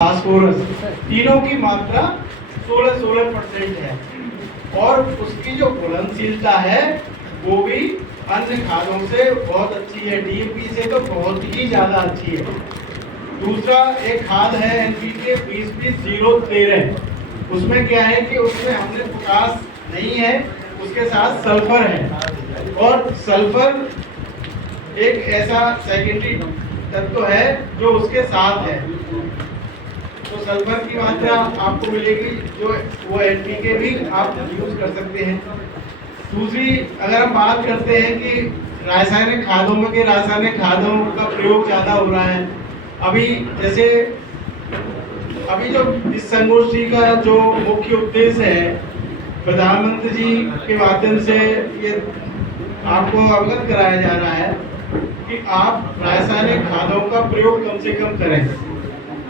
Phosphorus, तीनों की मात्रा 16% है और उसकी जो घुलनशीलता है वो भी अन्य खादों से बहुत अच्छी है, डीएपी से तो बहुत ही ज्यादा अच्छी है। दूसरा एक खाद है एनपीके 20-20-0-13। उसमें क्या है कि उसमें हमने पोटास नहीं है, उसके साथ सल्फर है और सल्फर एक ऐसा सेकेंडरी तत्व है जो उसके साथ है, तो सल्फर की मात्रा आपको मिलेगी जो वो एनपीके भी आप यूज कर सकते हैं। दूसरी अगर हम बात करते हैं कि रासायनिक खादों में के रासायनिक खादों का प्रयोग ज़्यादा हो रहा है, अभी जैसे अभी जो इस संगोष्ठी का जो मुख्य उद्देश्य है, प्रधानमंत्री जी के माध्यम से ये आपको अवगत कराया जा रहा है कि आप रासायनिक खादों का प्रयोग कम से कम करें।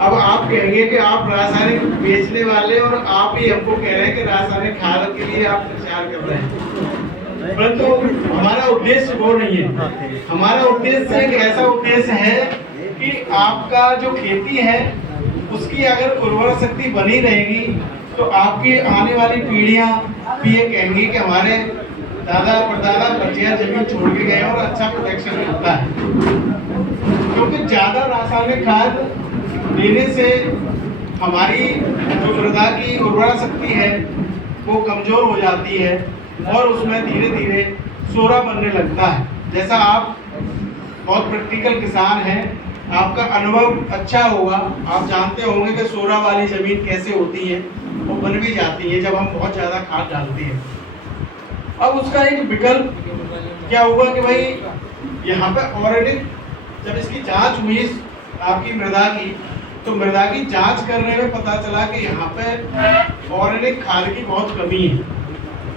अब आप कहेंगे कि आप रासायनिक बेचने वाले और आप ही हमको कह रहे हैं कि रासायनिक खाद के लिए आप प्रचार कर रहे हैं, परंतु हमारा उद्देश्य वो नहीं है। हमारा उद्देश्य एक ऐसा उद्देश्य है कि आपका जो खेती है उसकी अगर उर्वरक शक्ति बनी रहेगी तो आपकी आने वाली पीढ़ियां भी ये कहेंगी कि हमारे दादा परदादा बच्चियां जमीन छोड़ के गए और अच्छा प्रोटेक्शन मिलता है। क्योंकि ज्यादा रासायनिक खाद देने से हमारी जो मृदा की उर्वरा शक्ति है वो कमजोर हो जाती है और उसमें धीरे धीरे सोरा बनने लगता है। जैसा आप बहुत प्रैक्टिकल किसान हैं, आपका अनुभव अच्छा होगा, आप जानते होंगे कि सोरा वाली जमीन कैसे होती है, वो बन भी जाती है जब हम बहुत ज़्यादा खाद डालते हैं। अब उसका एक विकल्प क्या हुआ कि भाई यहाँ पे ऑर्गेनिक जब इसकी जांच हुई आपकी मृदा की, तो मृदा की जांच करने में पता चला कि यहाँ पे ऑर्गेनिक खाद की बहुत कमी है,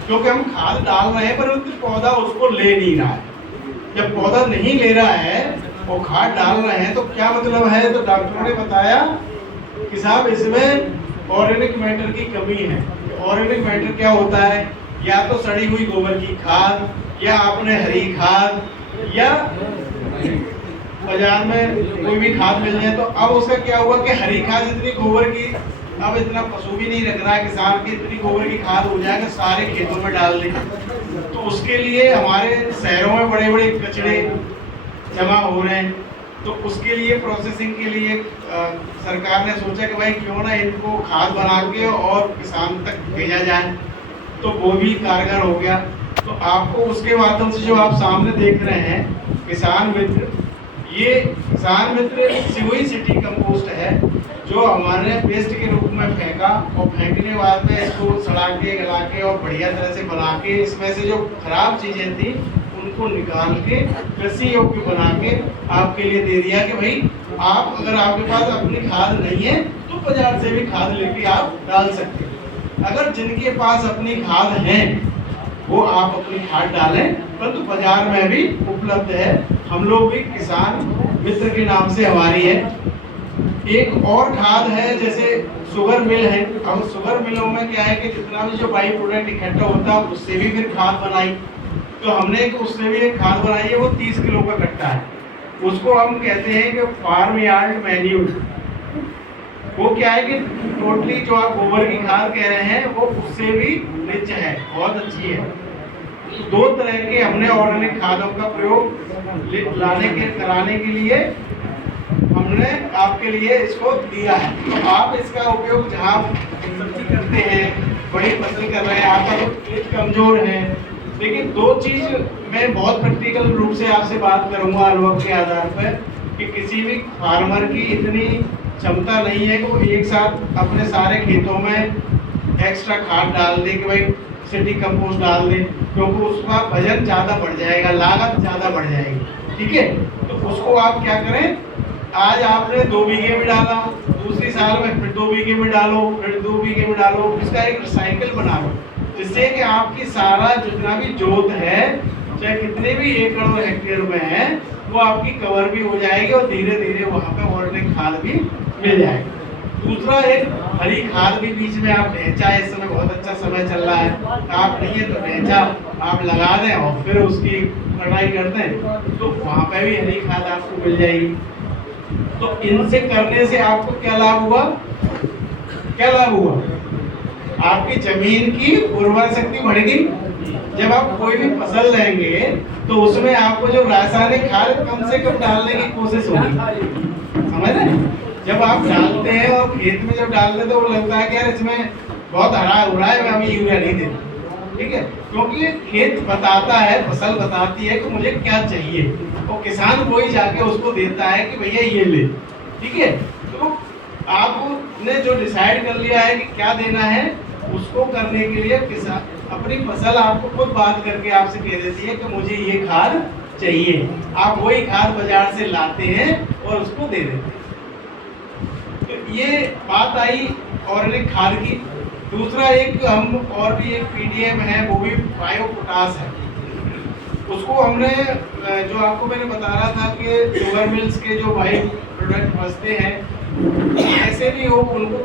क्योंकि हम खाद डाल रहे हैं परंतु पौधा उसको ले नहीं रहा है। जब पौधा नहीं ले रहा है और खाद डाल रहे हैं तो क्या मतलब है, तो डॉक्टरों ने बताया कि साहब इसमें ऑर्गेनिक मैटर की कमी है। ऑर्गेनिक मैटर क्या होता है, या तो सड़ी हुई गोबर की खाद, या आपने हरी खाद, या बाजार में कोई भी खाद मिल जाए। तो अब उसका क्या हुआ कि हरी खाद इतनी गोबर की, अब इतना पशु भी नहीं रख रहा है किसान की, इतनी गोबर की खाद हो जाएगा सारे खेतों में डाल दें। तो उसके लिए हमारे शहरों में बड़े बड़े कचरे जमा हो रहे हैं, तो उसके लिए प्रोसेसिंग के लिए सरकार ने सोचा कि भाई क्यों ना इनको खाद बना के और किसान तक भेजा जाए, तो वो भी कारगर हो गया। तो आपको उसके माध्यम से जो आप सामने देख रहे हैं किसान मित्र, ये किसान मित्र सिवई सिटी कंपोस्ट है जो हमारे वेस्ट के रूप में फेंका और फेंकने के बाद में इसको सड़ा के गला के और बढ़िया तरह से बना के इसमें से जो खराब चीजें थी उनको निकाल के कृषि योग्य बना के आपके लिए दे दिया कि भाई आप अगर आपके पास अपनी खाद नहीं है तो बाजार से भी खाद लेके आप डाल सकते हैं। अगर जिनके पास अपनी खाद है वो आप अपनी खाद डालें, परंतु बाजार में भी उपलब्ध है। हम लोग भी किसान मित्र के नाम से हमारी है। एक और खाद है जैसे शुगर मिल है। अब शुगर मिलों में क्या है कि जितना भी जो बाई प्रोडक्ट इकट्ठा होता है उससे भी फिर खाद बनाई, तो हमने उससे भी एक खाद बनाई है, वो 30 किलो का कट्टा है। उसको हम कहते हैं कि फार्म यार्ड मैन्यूर। वो क्या है कि टोटली जो आप गोबर की खाद कह रहे हैं वो उससे भी रिच है, बहुत अच्छी है। दो तरह के हमने ऑर्गेनिक खादों का प्रयोग कराने के लिए हमने आपके लिए इसको दिया है। तो आप इसका उपयोग जहाँ सब्जी करते हैं, बड़ी फसल कर रहे हैं, आपका तो पेट कमजोर है, लेकिन दो चीज मैं बहुत प्रैक्टिकल रूप से आपसे बात करूंगा अनुभव के आधार पर कि किसी भी फार्मर की इतनी क्षमता नहीं है कि वो एक साथ अपने सारे खेतों में एक्स्ट्रा खाद डाल दे कि भाई सिटी कंपोस्ट डाल दे, क्योंकि उसका वजन ज़्यादा बढ़ जाएगा, लागत ज़्यादा बढ़ जाएगी। ठीक है, तो उसको आप क्या करें, आज आपने 2 बीघे में डाला, दूसरी साल में फिर 2 बीघे में डालो, फिर 2 बीघे में डालो, इसका एक साइकिल बना लो, जिससे कि आपकी सारा जितना भी जोत है, चाहे कितने भी एकड़ और हेक्टेयर में है, वो आपकी कवर भी हो जाएगी और धीरे धीरे वहाँ पे ऑर्गेनिक खाद भी मिल जाएगी। दूसरा एक हरी खाद भी बीच में आप ढेंचा, इस समय बहुत अच्छा समय चल रहा है, आप नहीं है तो ढेंचा आप लगा दें और फिर उसकी कटाई करते हैं तो वहाँ पे भी हरी खाद आपको मिल जाएगी। तो इनसे करने से आपको क्या लाभ हुआ, क्या लाभ हुआ? आपकी जमीन की उर्वर शक्ति बढ़ेगी। जब आप कोई भी फसल लेंगे तो उसमें आपको जो रासायनिक खाद कम से कम डालने की कोशिश होगी, समझ रहे हैं? जब आप डालते हैं और खेत में जब डालते हैं तो वो लगता है कि यार इसमें बहुत हरा हो रहा है, मैं अभी यूरिया नहीं देता, ठीक है? क्योंकि खेत बताता है, फसल बताती है कि मुझे क्या चाहिए, और किसान वही जाके उसको देता है कि भैया ये ले, ठीक है? तो आपने जो डिसाइड कर लिया है कि क्या देना है, उसको करने के लिए किसान अपनी फसल आपको खुद बात करके आपसे कह देती है कि मुझे ये खाद चाहिए, आप वही खाद बाजार से लाते हैं और उसको दे देते हैं। तो ये बात आई ऑर्गेनिक खाद की। दूसरा एक हम और भी एक पीडीएम है, वो भी बायो पोटास है। उसको हमने जो आपको मैंने बता रहा था कि शुगर मिल्स के जो बाई प्रोडक्ट बचते हैं, ऐसे भी हो उनको